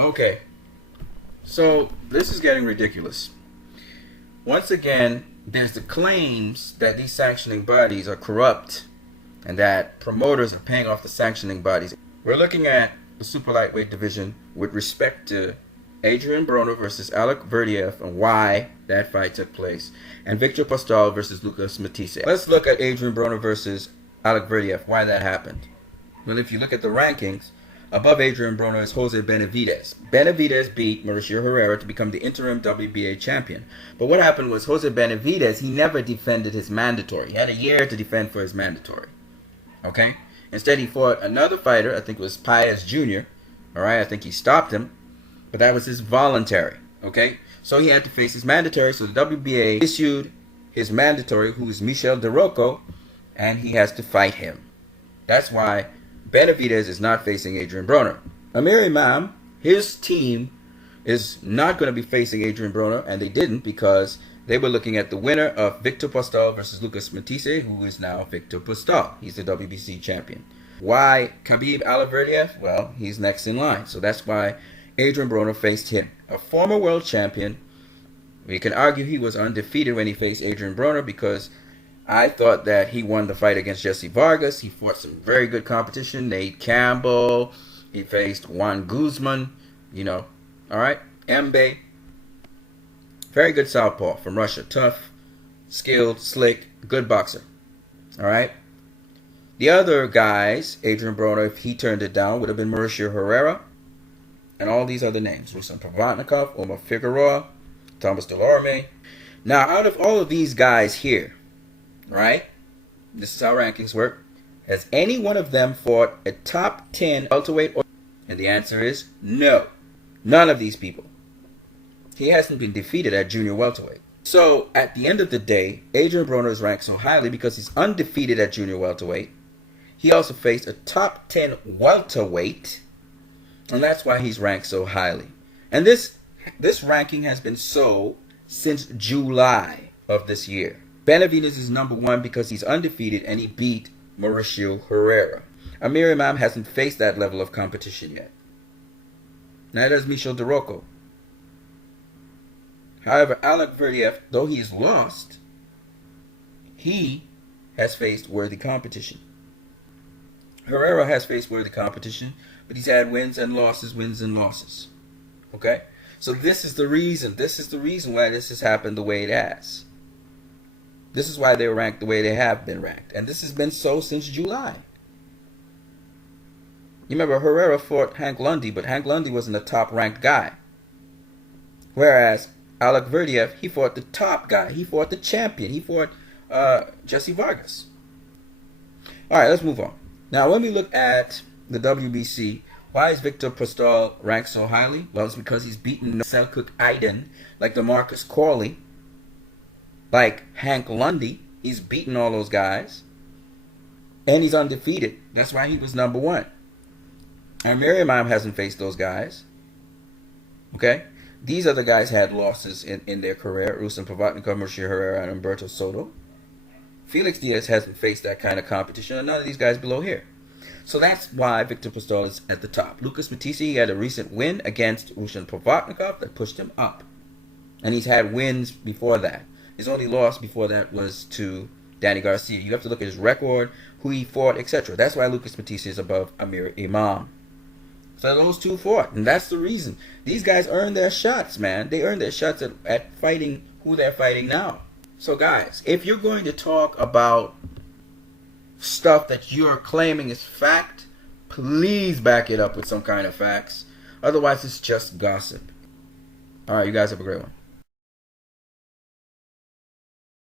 Okay, so this is getting ridiculous. Once again, there's the claims that these sanctioning bodies are corrupt and that promoters are paying off the sanctioning bodies. We're looking at the super lightweight division with respect to Adrian Broner versus Alec Verdiev and why that fight took place, and Victor Postol versus Lucas Matisse. Let's look at Adrian Broner versus Alec Verdiev, why that happened. Well, if you look at the rankings, above Adrian Broner is Jose Benavidez. Benavidez beat Mauricio Herrera to become the interim WBA champion. But what happened was Jose Benavidez, he never defended his mandatory. He had a year to defend for his mandatory. Okay? Instead, he fought another fighter, I think it was Paez Jr. Alright, I think he stopped him. But that was his voluntary. Okay? So he had to face his mandatory. So the WBA issued his mandatory, who is Michel DeRocco, and he has to fight him. That's why Benavidez is not facing Adrian Broner. Amir Imam, his team is not going to be facing Adrian Broner, and they didn't because they were looking at the winner of Victor Postol versus Lucas Matisse, who is now Victor Postol. He's the WBC champion. Why Khabib Alaverdiev? Well, he's next in line, so that's why Adrian Broner faced him. A former world champion. We can argue he was undefeated when he faced Adrian Broner because I thought that he won the fight against Jesse Vargas. He fought some very good competition. Nate Campbell. He faced Juan Guzman. You know. Alright. Mbe. Very good southpaw from Russia. Tough, skilled, slick, good boxer. Alright. The other guys, Adrian Broner, if he turned it down, would have been Mauricio Herrera. And all these other names. Ruslan Provodnikov, Omar Figueroa, Thomas Delorme. Now, out of all of these guys here, right? This is how rankings work. Has any one of them fought a top 10 welterweight? And the answer is no. None of these people. He hasn't been defeated at junior welterweight. So, at the end of the day, Adrian Broner is ranked so highly because he's undefeated at junior welterweight. He also faced a top 10 welterweight. And that's why he's ranked so highly. And this ranking has been so since July of this year. Benavidez is number one because he's undefeated and he beat Mauricio Herrera. Amir Imam hasn't faced that level of competition yet. Neither has Michel DeRocco. However, Alec Verdiev, though he's lost, he has faced worthy competition. Herrera has faced worthy competition, but he's had wins and losses. Okay? So this is the reason why this has happened the way it has. This is why they're ranked the way they have been ranked. And this has been so since July. You remember Herrera fought Hank Lundy, but Hank Lundy wasn't a top-ranked guy. Whereas Alec Verdiev, he fought the top guy. He fought the champion. He fought Jesse Vargas. All right, let's move on. Now, when we look at the WBC, why is Victor Postol ranked so highly? Well, it's because he's beaten Selçuk Aydin, like DeMarcus Corley, like Hank Lundy. He's beaten all those guys. And he's undefeated. That's why he was number one. And Amir Imam hasn't faced those guys. Okay? These other guys had losses in their career. Ruslan Provodnikov, Mauricio Herrera, and Humberto Soto. Felix Diaz hasn't faced that kind of competition. And none of these guys below here. So that's why Victor Postol is at the top. Lucas Matisse, he had a recent win against Ruslan Provodnikov that pushed him up. And he's had wins before that. His only loss before that was to Danny Garcia. You have to look at his record, who he fought, etc. That's why Lucas Matisse is above Amir Imam. So those two fought. And that's the reason. These guys earned their shots, man. They earned their shots at fighting who they're fighting now. So guys, if you're going to talk about stuff that you're claiming is fact, please back it up with some kind of facts. Otherwise, it's just gossip. All right, you guys have a great one.